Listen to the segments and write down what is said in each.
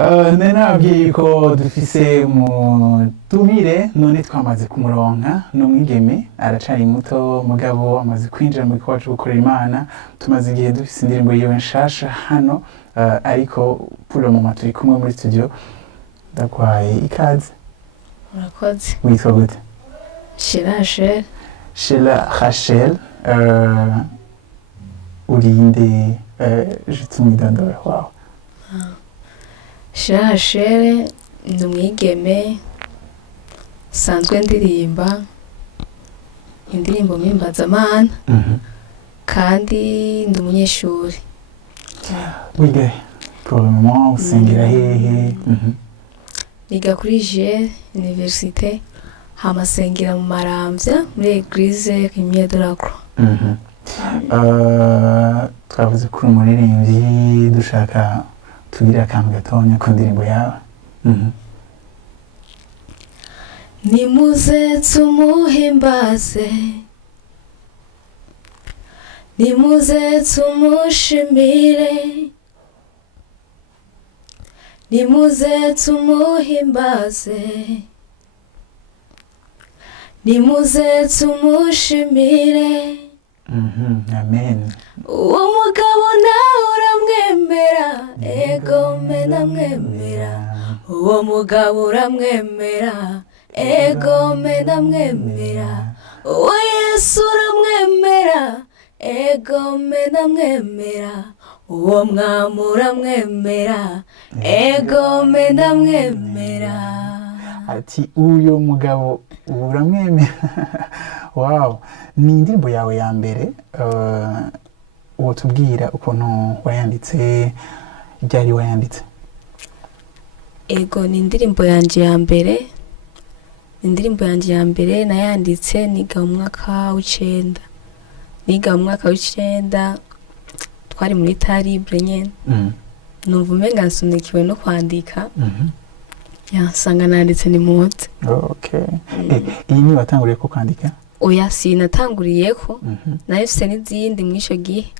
nababwiye ko dufise umutumire none twamaze kumuronka n'umwigeme aracari muto mugabo amaze kwinjira mu gikorwa cyo gukorera Imana tumaze igihe dufise indirimbo yiwe nshasha hano ariko pour le moment turi kumwe muri studio ndakwaye ikaze. Murakoze. Witwa gute? Chella Rachelle. Chella Rachelle urinde jitumidondora wawe. Chella Rachelle ni umwigeme sanzwe ndirimba indirimbo mpimbazamana kandi ndi umunyeshuri. Wiga pour le moment usengera hehe? Niga kuri zigiye université hamasengera mu Maramvya muri église Kimye de la Croix. Twavuze kuri umuririmbyi dushaka tugira akantu gatonya ku ndirimbo yawe. Nimuze tumuhimbaze, nimuze tumushimire, nimuze tumuhimbaze, nimuze tumushimire. Amen. Uwo mugabo nawe uramwemera, ego mbe ndamwemera. Uwo mugabo uramwemera, ego mbe ndamwemera. Uwo Yesu uramwemera, ego mbe ndamwemera. Uwo mwami uramwemera, ego mbe ndamwemera. Ati uyo mugabo uramwemera. Wow, ni indirimbo yawe ya mbere wotubwira ukuntu wayanditse, ibyari wayanditse? Ego ni indirimbo yanje ya mbere. Indirimbo yanje ya mbere nayanditse niga mu mwaka w'icenda. Niga mu mwaka w'icenda twari muri taribre nyene. Numva umenga nsunikiwe no kwandika. Yansanga nanditse ni mute. Okay. Iyi ni watanguriye ko kwandika? Oya sinatanguriyeko. Nahise n'izindi mwisho gihe.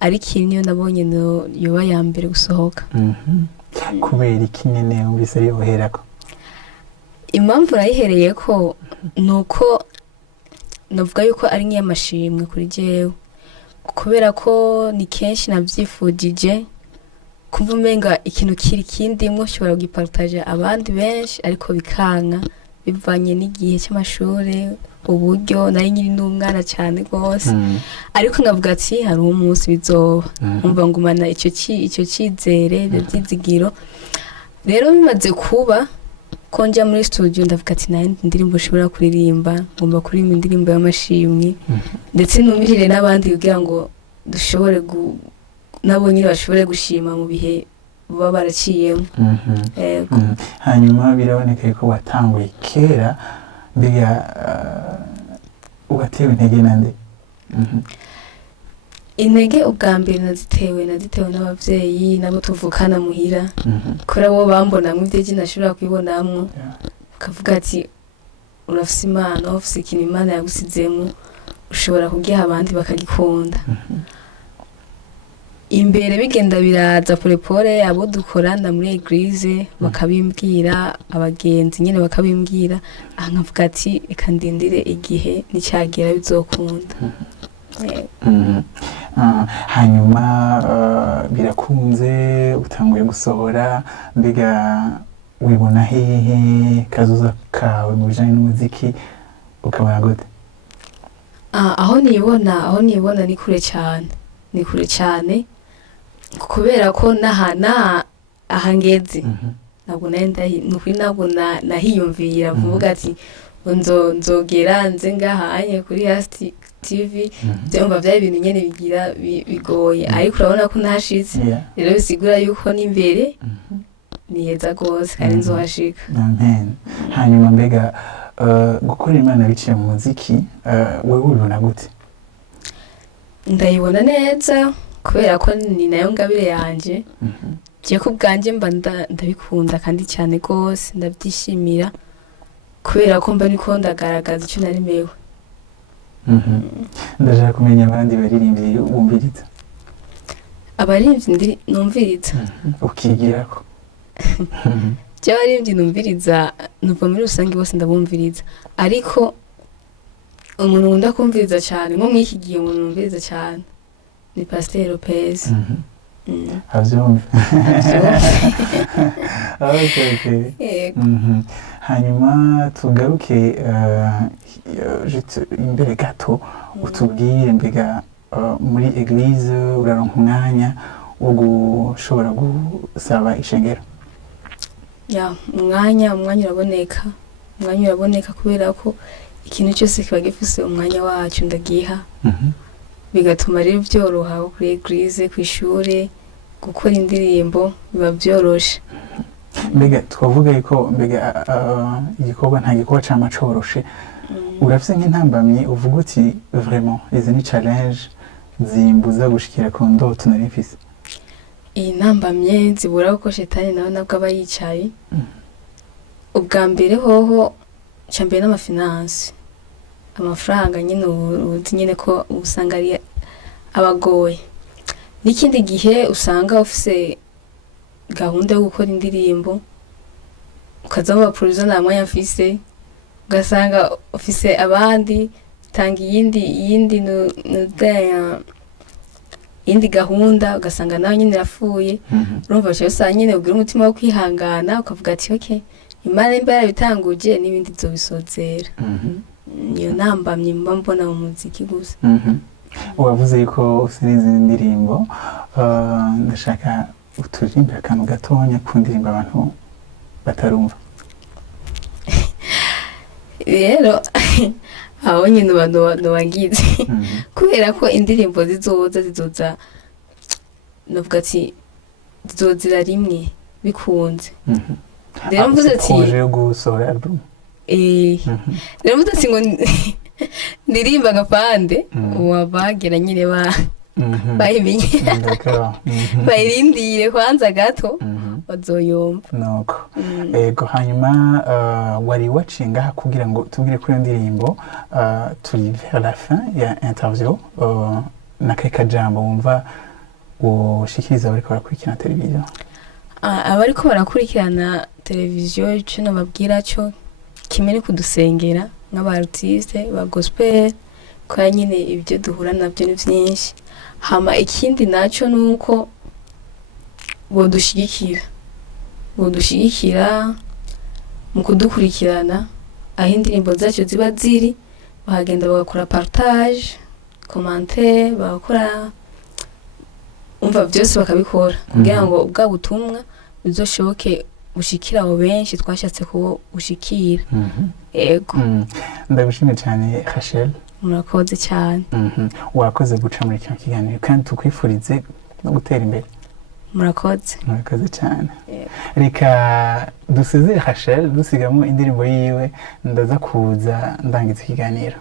Ariko iyi niyo nabonye yoba ya mbere gusohoka. Kubera iki nyene wumvise ari yoherako? Impamvu nayihereyeko nuko navuga yuko ari nk'amashimwe kuri jewe, kubera ko ni kenshi navyifujije kumva umenga ikintu kiri kindimwo nshobora kugipartager abandi benshi ariko bikanka bivanye n'igihe cy'amashure, uburyo nari nyiri n'umwana cyane rwose. Ariko ngavuga ati hari umunsi bizoba. Umva ngumana icyo cyizere, ibyo byizigiro. Rero bimaze kuba ko njya muri studio ndavuga ati nta indirimbo ushobora kuririmba, ngomba kuririmba indirimbo y'amashimwe ndetse numirire n'abandi kugira ngo dushobore nabo nyine bashobore gushima mu bihe baba baraciyemo. Hanyuma biraboneka ko watanguye kera, mbega ugatewe intege nande? Intege ubwa mbere nazitewe n'abavyeyi nabo tuvukana muhira, kora bo bambona mu byo nashobora kwibonamwo, kavuga ati urafise Imana, ufise ikintu Imana yagusizemo, ushobora kugiha abandi bakagikunda. Imbere bigenda biraza polepole abo dukorana muri église bakabimbwira, abagenzi nyene bakabimbwira, nkavuga ati reka ndindire igihe nicyagera bizokunda. Hanyuma birakunze utanguye gusohora, mbega wibona hehe kazoza kawe mu bijanye n'umuziki ukabona gute? Aho nibona ni kure cyane kubera ko ahangeze ntabwo nahiyumvira vuga ati nzogera nze ngahanye kuri Hasti TV, byumva bya ibintu nyene bigira bigoye, ariko urabona ko nashitse. Rero bisigura yuko n'imbere niyeza gose kandi nzohashika. Amen. Hanyuma mbega gukorera Imana biciye mu muziki wewe ubibona gute? Ndayibona neza kubera ko ni nayo ngabire yanje. Je ko bwanje mba ndabikunda kandi cyane gose ndabyishimira kubera ko mba niko ndagaragaza icyo narimewe. Ndashaka kumenya abandi baririmbyi bumviriza. Abaririmbyi numviriza ukigirako? by'abaririmbyi numviriza nuva muri rusange bose ndabumviriza, ariko umuntu nkunda kumviriza cyane nko muri iki gihe umuntu numviriza cyane ni Pasteur Lopez. avyumva. Okay. Yego. Hanyuma tugaruke juste imbere gato utubwire mbega muri eglise uraronka umwanya wo gushobora gusaba ishengero? Ya, umwanya uraboneka kubera ko ikintu cyose kiba gifise umwanya wacyo ndagiha. Bigatuma rero byoroha kuri eglise, ku ishure, gukora indirimbo biba byoroshe. Mbega twavuga yuko mbega igikorwa nta gikorwa cama coroshe, urafise nk'intambamyi uvuga uti vraiment izi ni challenge zimbuza gushikira ku ndoto nari mfise? Intambamye zibura kuko shetani nawe nabwo aba yicaye. Ubwa mbere hoho cyambere n'amafinansi, amafaranga nyine uzi nyine ko usanga ari abagoye. N'ikindi gihe usanga ufise gahunda yo gukora indirimbo ukaza mu producer nta mwanya mfise, ugasanga ufise abandi tanga iyindi gahunda, ugasanga nawe nyine rafuye. Urumva cyo usanga nyine ugira umutima wo kwihangana ukavuga ati okay, Imana imba yarabitanguje n'ibindi zobisozera. Niyo ntambamye mba mbona mu muziki gusa. Wavuze yuko usiriza indirimbo, ndashaka uturirimbe akantu gatonya ku ndirimbo abantu batarumva. Rero aho nyine abantu bagize kubera ko indirimbo zizoza navuga ati zizozira rimwe bikunze. Rero mvuze ati uje gusohora album. Rero mvuze ati ngo ndirimba agapande wabagera nyine bayimenye bayirindire kwanza gato bazoyumva nuko. Ego, hanyuma wari wacinga kugira ngo tubwire kuri ndirimbo turi vers la fin ya interview, nakaye kajambo wumva woshikiriza bariko barakurikirana televiziyo? Abariko barakurikirana televiziyo ico nababwira cyo kimwe ni kudusengera nk'abartiste ba gospel, kwa nyine ibyo duhura nabyo ni byinshi. Hama ikindi naco nuko bodushigikira mu kudukurikirana aho indirimbo zacu ziba ziri, bahagenda bagakora partage, commentaire, bagakora umva byose bakabikora kugira ngo ubwa butumwa bizoshoboke bushikira abo benshi twashatse ko bushikira. Ego. Ndabishimiye cyane Rachelle. Murakoze cyane. Wakoze guca muri kino kiganiro kandi tukwifurize no gutera imbere. Murakoze cyane. Reka dusezere Rachelle dusigamo indirimbo yiwe ndaza kuza ndangiza ikiganiro.